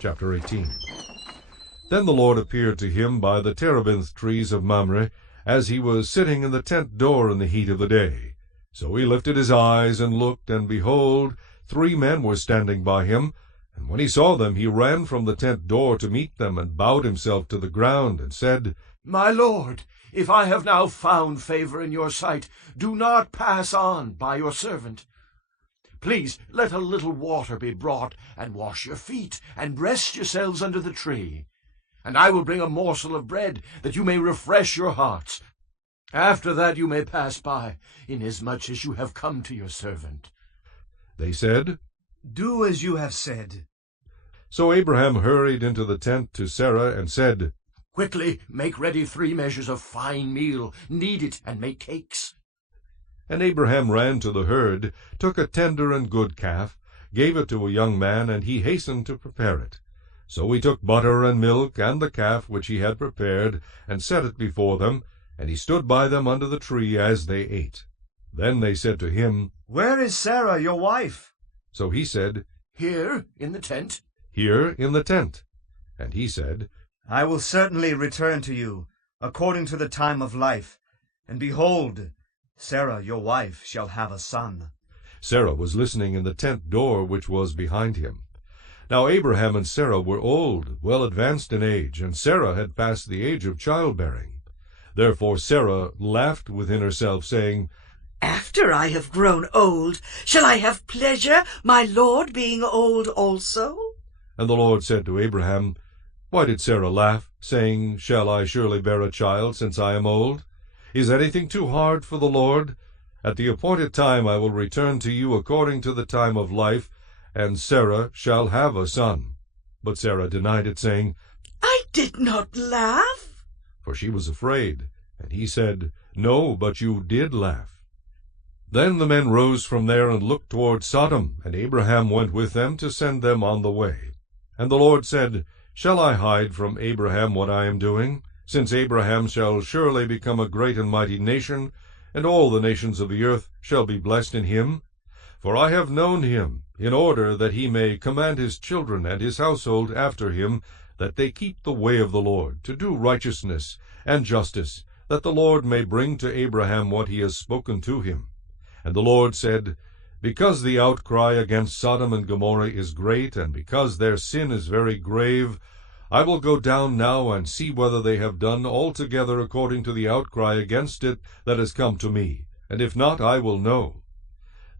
Chapter 18. Then the Lord appeared to him by the terebinth trees of Mamre, as he was sitting in the tent door in the heat of the day. So he lifted his eyes and looked, and behold, 3 men were standing by him. And when he saw them, he ran from the tent door to meet them, and bowed himself to the ground, and said, My Lord, if I have now found favor in your sight, do not pass on by your servant. Please let a little water be brought, and wash your feet, and rest yourselves under the tree. And I will bring a morsel of bread, that you may refresh your hearts. After that you may pass by, inasmuch as you have come to your servant. They said, Do as you have said. So Abraham hurried into the tent to Sarah, and said, Quickly make ready 3 measures of fine meal, knead it, and make cakes. And Abraham ran to the herd, took a tender and good calf, gave it to a young man, and he hastened to prepare it. So he took butter and milk, and the calf which he had prepared, and set it before them, and he stood by them under the tree as they ate. Then they said to him, Where is Sarah, your wife? So he said, Here in the tent. Here in the tent. And he said, I will certainly return to you, according to the time of life. And behold, Sarah, your wife, shall have a son. Sarah was listening in the tent door which was behind him. Now Abraham and Sarah were old, well advanced in age, and Sarah had passed the age of childbearing. Therefore Sarah laughed within herself, saying, After I have grown old, shall I have pleasure, my Lord being old also? And the Lord said to Abraham, Why did Sarah laugh, saying, Shall I surely bear a child, since I am old? Is anything too hard for the Lord? At the appointed time I will return to you according to the time of life, and Sarah shall have a son. But Sarah denied it, saying, I did not laugh. For she was afraid. And he said, No, but you did laugh. Then the men rose from there and looked toward Sodom, and Abraham went with them to send them on the way. And the Lord said, Shall I hide from Abraham what I am doing? Since Abraham shall surely become a great and mighty nation, and all the nations of the earth shall be blessed in him. For I have known him, in order that he may command his children and his household after him, that they keep the way of the Lord, to do righteousness and justice, that the Lord may bring to Abraham what he has spoken to him. And the Lord said, Because the outcry against Sodom and Gomorrah is great, and because their sin is very grave, I will go down now and see whether they have done altogether according to the outcry against it that has come to me, and if not, I will know.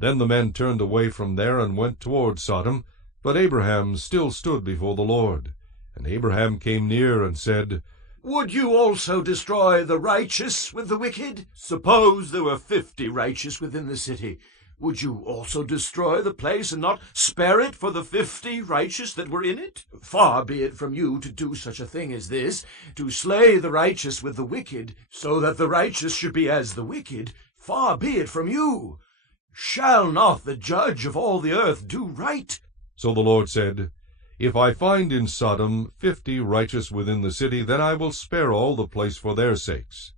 Then the men turned away from there and went toward Sodom, but Abraham still stood before the Lord. And Abraham came near and said, Would you also destroy the righteous with the wicked? Suppose there were 50 righteous within the city. Would you also destroy the place, and not spare it for the 50 righteous that were in it? Far be it from you to do such a thing as this, to slay the righteous with the wicked, so that the righteous should be as the wicked. Far be it from you. Shall not the judge of all the earth do right? So the Lord said, If I find in Sodom 50 righteous within the city, then I will spare all the place for their sakes.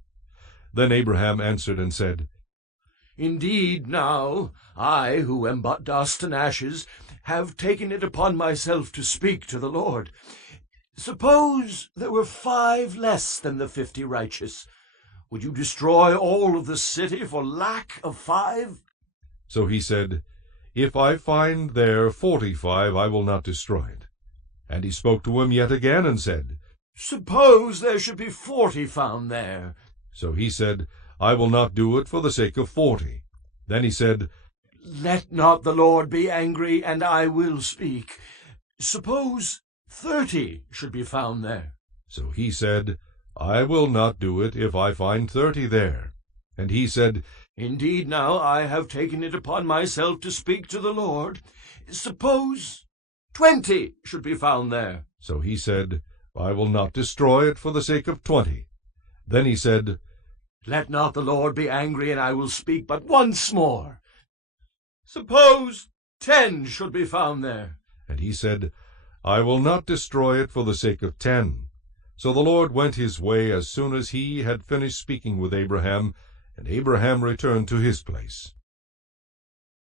Then Abraham answered and said, Indeed, now, I, who am but dust and ashes, have taken it upon myself to speak to the Lord. Suppose there were 5 less than the 50 righteous. Would you destroy all of the city for lack of 5? So he said, If I find there 45, I will not destroy it. And he spoke to him yet again and said, Suppose there should be 40 found there. So he said, I will not do it for the sake of 40. Then he said, Let not the Lord be angry, and I will speak. Suppose 30 should be found there. So he said, I will not do it if I find 30 there. And he said, Indeed, now I have taken it upon myself to speak to the Lord. Suppose 20 should be found there. So he said, I will not destroy it for the sake of 20. Then he said, Let not the Lord be angry, and I will speak but once more. Suppose 10 should be found there. And he said, I will not destroy it for the sake of 10. So the Lord went his way as soon as he had finished speaking with Abraham, and Abraham returned to his place.